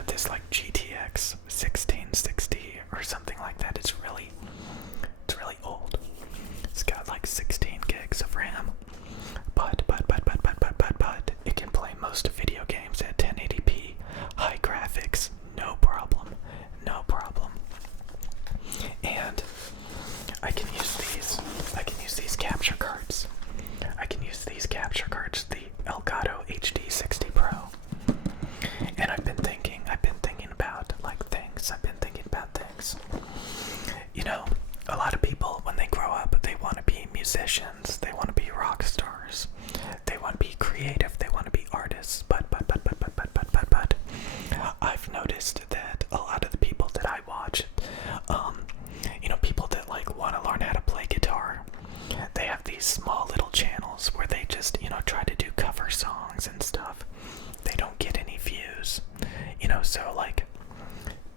got this like GTX 1660 or something like that. It's really old. It's got like 16 gigs of RAM. But it can play most video games at 1080p, high graphics, no problem. No problem. And I can use these capture cards. The Elgato HD 60 Pro. And I've been thinking about things. You know, a lot of people when they grow up, they want to be musicians, they want to be rock stars, they want to be creative, they want to be artists, but I've noticed that a lot of the people that I watch, people that like want to learn how to play guitar, they have these small little channels where they just, try to do cover songs and stuff. They don't get any views, so like,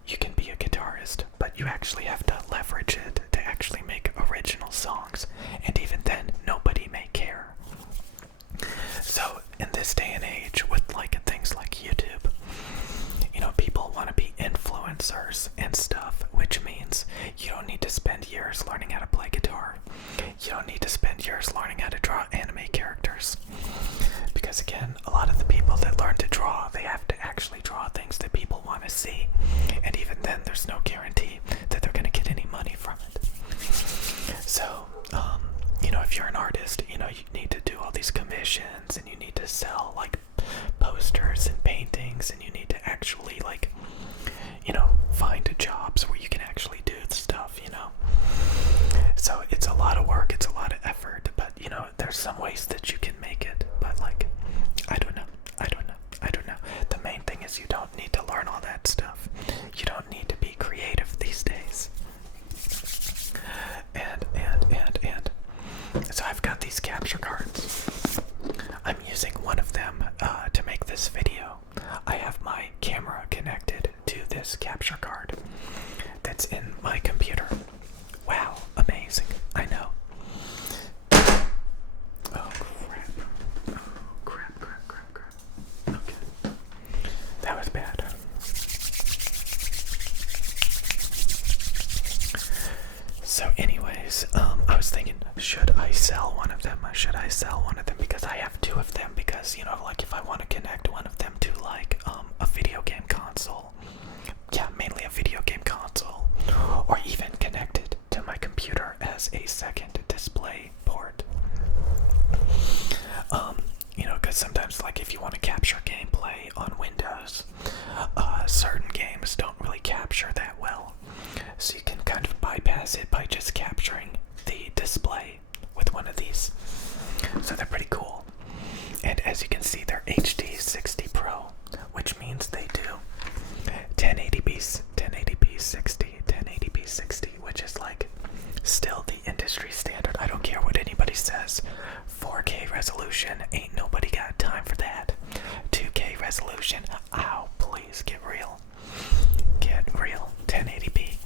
you can be a guitarist, but you actually have to leverage it to actually make original songs, and even then, nobody may care. So, in this day and age, with like things like YouTube, people want to be influencers and stuff, which means you don't need to spend years learning how to play guitar. You don't need to spend years learning how to draw anime characters. Because again, a lot of the people that learn to draw, they have to actually draw things that people want to see. And even then, there's no guarantee that they're going to get any money from it. So, if you're an artist, you need to do all these commissions, and you need to sell like posters and paintings, and you need to actually like, find jobs where you can actually do the stuff, So it's a lot of work, it's a lot of effort, but there's some ways that you can make it, but like, I don't know. The main thing is you don't need to learn all that stuff. You don't need to be creative these days. And so I've got these capture cards. I'm using one of them to make this video. I have my camera connected to this capture card that's in my computer. Wow, amazing. I know. Oh, crap. Okay. That was bad. So anyways, I was thinking, should I sell one of them? Because I have two of them, because, like if I want to connect one of them to like a video game console. Yeah, mainly a video game console. Or even connect it to my computer as a second display port. Because sometimes, like, if you want to capture gameplay on Windows, certain games don't really capture that well. So you can kind of bypass it by just capturing the display with one of these. So they're pretty cool. And as you can see, they're HD 60 Pro, which means they do 1080p 60, which is like still the industry standard. I don't care what anybody says. 4K resolution, ain't nobody got time for that. 2K resolution, ow, please get real. 1080p.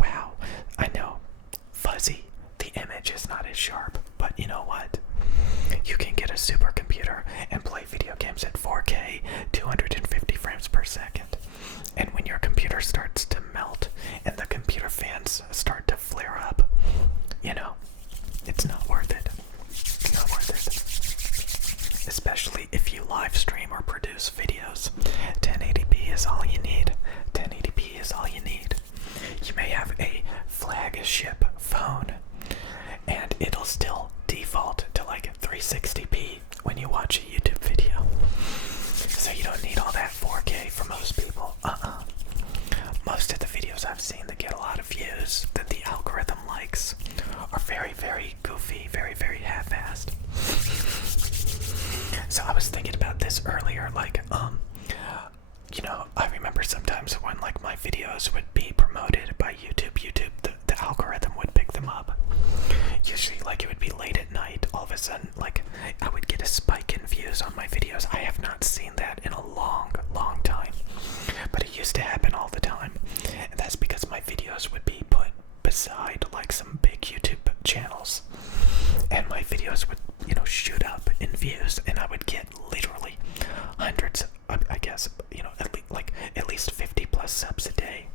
Wow, I know, fuzzy. The image is not as sharp, but you know what? You can get a supercomputer and play video games at 4K, 250 frames per second. And when your computer starts to melt and the computer fans start to flare up, it's not worth it. Especially if you live stream or produce videos. 1080p is all you need. You may have a flagship phone, and it'll still default to like 360p when you watch a YouTube video. So you don't need all that 4K for most people. Most of the videos I've seen that get a lot of views, that the algorithm likes, are very, very goofy, very, very half-assed. So I was thinking about this earlier, like, I remember sometimes when like my videos would be promoted by YouTube, the algorithm would pick them up. Usually like it would be late at night, all of a sudden like I would get a spike in views on my videos. I have not seen that in a long time, but it used to happen all the time. And that's because my videos would be put beside like some big YouTube channels, and my videos would shoot up in views, and I would get literally hundreds, I guess, at least 50 plus subs a day,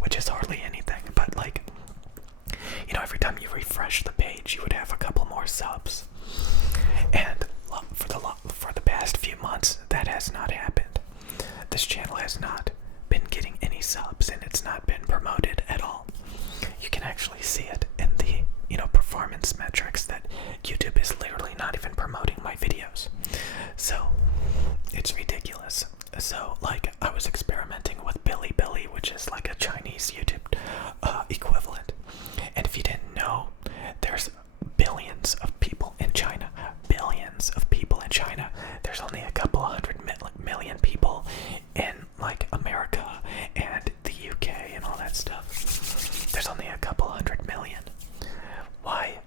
which is hardly anything. But like, every time you refresh the page, you would have a couple more subs. And for the past few months, that has not happened. This channel has not been getting any subs, and it's not been promoted at all. You can actually see it in the performance metrics that YouTube is literally not even promoting my videos. So it's ridiculous. So like, I was experimenting with Bilibili, which is like a Chinese YouTube equivalent. And if you didn't know, there's billions of people in China. Billions of people in China. There's only a couple 100 million people in like America and the UK and all that stuff. There's only a couple 100 million. Why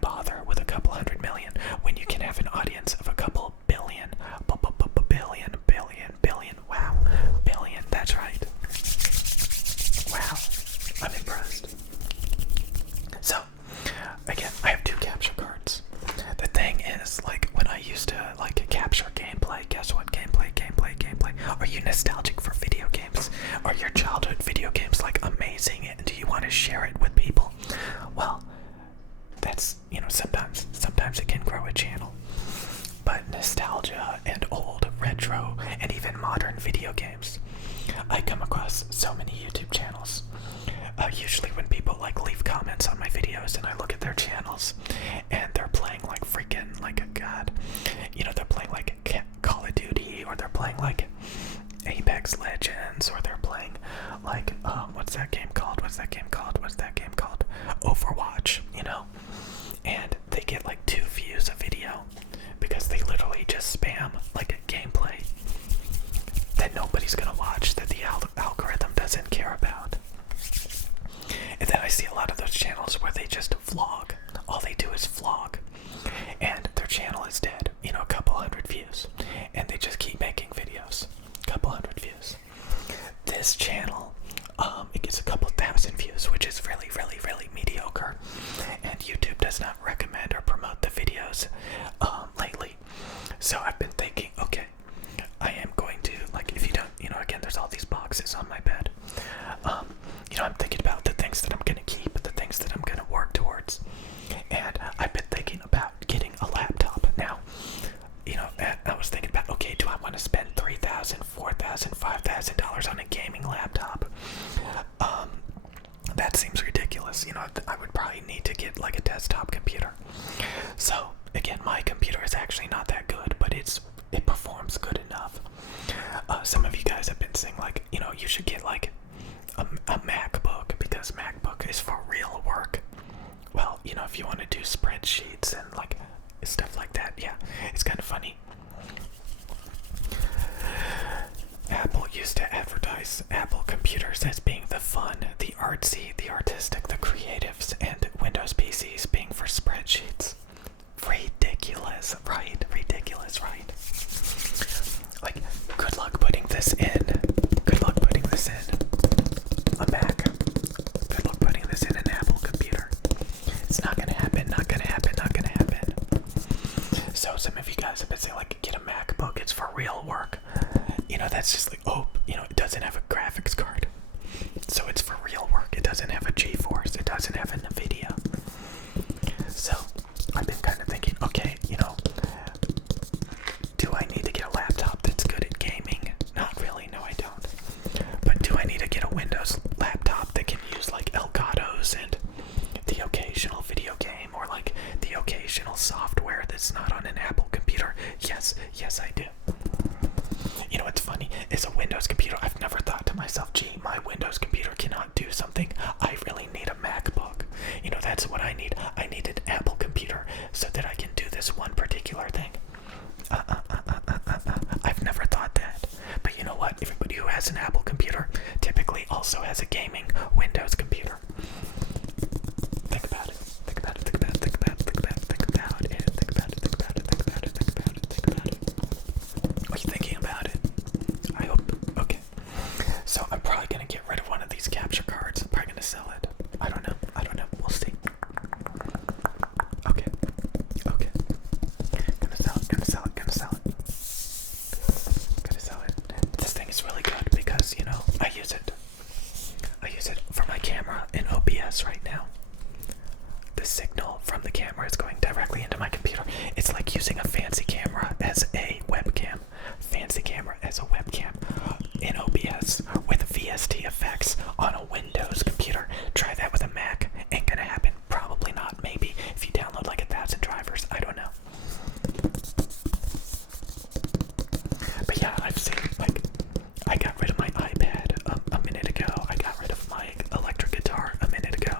bother with a couple 100 million when you can have an audience of a couple billion? Billion. Wow. Billion. That's right. Wow. I'm impressed. So, again, I have 2 capture cards. The thing is, like, when I used to, like, capture gameplay, guess what? Gameplay. Are you nostalgic for video games? Are your childhood video games, like, amazing, and do you want to share it with people? Well, that's, sometimes it can grow a channel. But nostalgia and old, retro, and even modern video games. I come across so many YouTube channels. Usually when people like leave comments on my videos and I look at their channels and they're playing like freaking like a god. They're playing like Call of Duty, or they're playing like Apex Legends, or they're playing like what's that game called? Overwatch, and they get like 2 views a video because they literally just spam like a gameplay that nobody's gonna watch, that the algorithm doesn't care about. And then I see a lot of those channels where they just vlog. All they do is vlog, and their channel is dead, a couple 100 views, and they just keep making videos, couple 100 views. This channel, it gets a couple 1,000 views, which is really mediocre, and YouTube does not recommend or promote the videos lately. So I've been thinking, okay, I am going to, like, if you don't, again, there's all these boxes on my bed. I'm thinking about the things that I'm going to keep, the things that I'm going to work towards. And I've been thinking about getting a laptop. Now, I was thinking about, okay, do I want to spend $3,000, $4,000, $5,000 on a gaming laptop? That seems ridiculous. I would probably need to get like a desktop computer. So, again, my computer is actually not that good, but it performs good enough. Some of you guys have been saying, like, you should get like a MacBook, because MacBook is for real work. Well, if you want to do spreadsheets and like stuff like that, yeah, it's kind of funny. Apple used to advertise Apple computers as being the fun, the artsy, the artistic, the creatives, and Windows PCs being for spreadsheets. Ridiculous, right? Like, good luck putting this in. A Mac. Good luck putting this in an Apple computer. It's not gonna happen. So some of you guys have been saying, like, get a MacBook, it's for real work. That's just like, it doesn't have a graphics card. So it's for real work. It doesn't have a GeForce. It doesn't have a NVIDIA. So I've been kind of thinking, okay, do I need to get a laptop that's good at gaming? Not really, no I don't. But do I need to get a Windows laptop that can use like Elgato's and the occasional video game, or like the occasional software that's not on an Apple computer? Yes, I do. What's funny is a Windows computer, I've never thought to myself, gee, my Windows computer cannot do something. I really need a MacBook. That's what I need. I need an Apple computer so that I can do this one particular thing. I've never thought that. But you know what? Everybody who has an Apple computer typically also has a gaming Windows computer. Think about it. Are you thinking about it? I hope. Okay. So I'm probably going to get rid of one of these capture cards. I'm probably going to sell it. I don't know. We'll see. Okay. directly into my computer. It's like using a fancy camera as a webcam. Fancy camera as a webcam in OBS with VST effects on a Windows computer. Try that with a Mac. Ain't gonna happen. Probably not. Maybe if you download like 1,000 drivers. I don't know. But yeah, I've seen, like, I got rid of my iPad a minute ago. I got rid of my electric guitar a minute ago.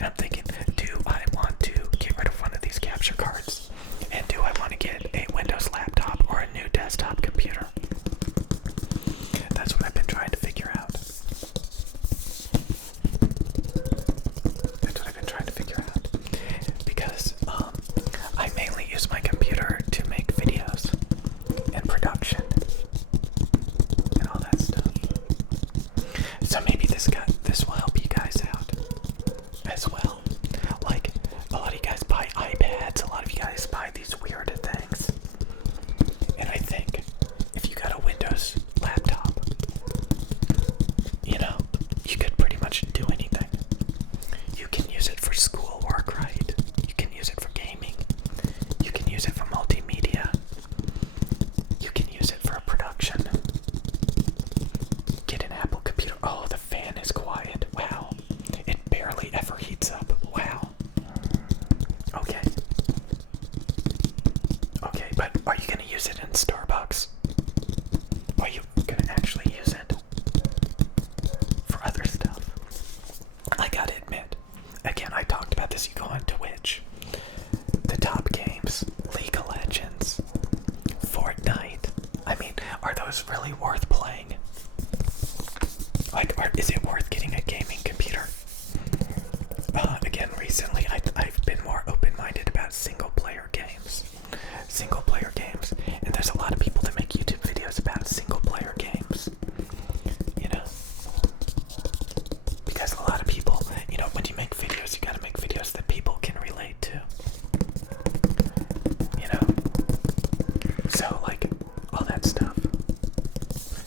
And I'm thinking, do I want to get rid of one of these capture cards? And do I want to get a Windows laptop or a new desktop computer? That's what I've been trying to figure out. That's what I've been trying to figure out. Because I mainly use my computer to make videos and production and all that stuff. So maybe this will help you guys out as well. Like, a lot of you guys buy iPads, a lot of you guys buy these weird things. And I think if you got a Windows laptop, you know, you could pretty much do anything. You can use it for schoolwork, right? You can use it for gaming. You can use it for multimedia. You can use it for production. Get an Apple computer. Oh, the fan is quiet. Wow. It barely ever heats up. Wow. Okay. Okay, but are you going to use it in Starbucks? Are you going to actually use it for other stuff? I gotta admit, again, I talked about this. You go on Twitch. The top games, League of Legends, Fortnite. I mean, are those really worth playing? Like, is it worth getting a gaming computer? Again, recently I've been more open-minded about single-player games. Single-player games. And there's a lot of people that make YouTube videos about single-player games. You know? Because a lot of people, you know, when you make videos, you gotta make videos that people can relate to. You know? So, like, all that stuff.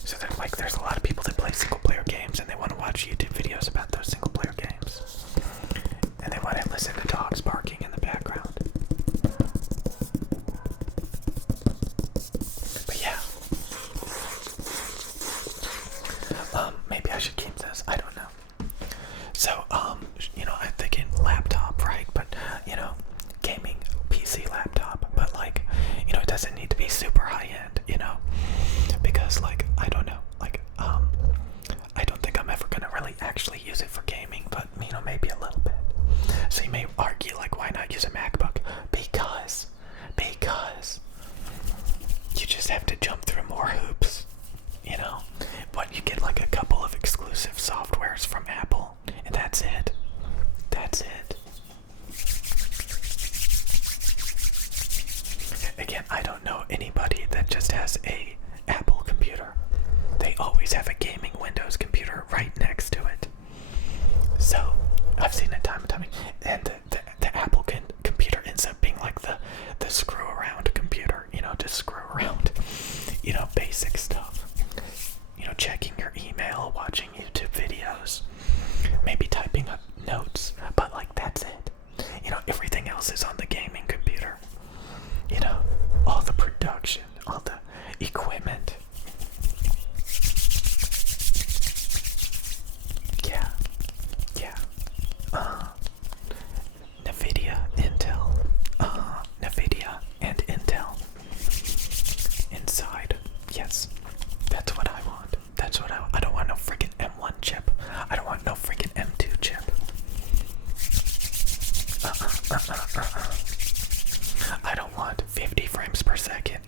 So that, like, there's a lot of people that play single-player games and they want to watch YouTube videos about those single-player games. And they want to listen to dogs barking in the background. But yeah. Maybe I should keep this. I don't know. So, you know, I'm thinking laptop, right? But, you know, gaming PC laptop. But, like, you know, it doesn't need to be super high-end, you know? Because, like, I don't know. Like, I don't think I'm ever gonna really actually use it for gaming, but, you know, maybe a little bit. So you may argue, like, why not use a MacBook? Because you just have to jump through more hoops, you know? But you get, like, a couple of exclusive softwares from Apple, and that's it. That's it. Again, I don't know anybody that just has a Apple computer. They always have a gaming Windows computer right next to it. So, I've seen it time and time again. And the Apple computer ends up being like the screw around computer, you know, just screw around, you know, basic stuff. You know, checking your email, watching YouTube videos, maybe typing up notes, but like that's it. You know, everything else is on the gaming computer. You know, all the production, all the equipment. Yeah. NVIDIA, Intel. NVIDIA and Intel. Inside. Yes. That's what I want. That's what I want. I don't want no freaking M1 chip. I don't want no freaking M2 chip. I don't want 50 frames per second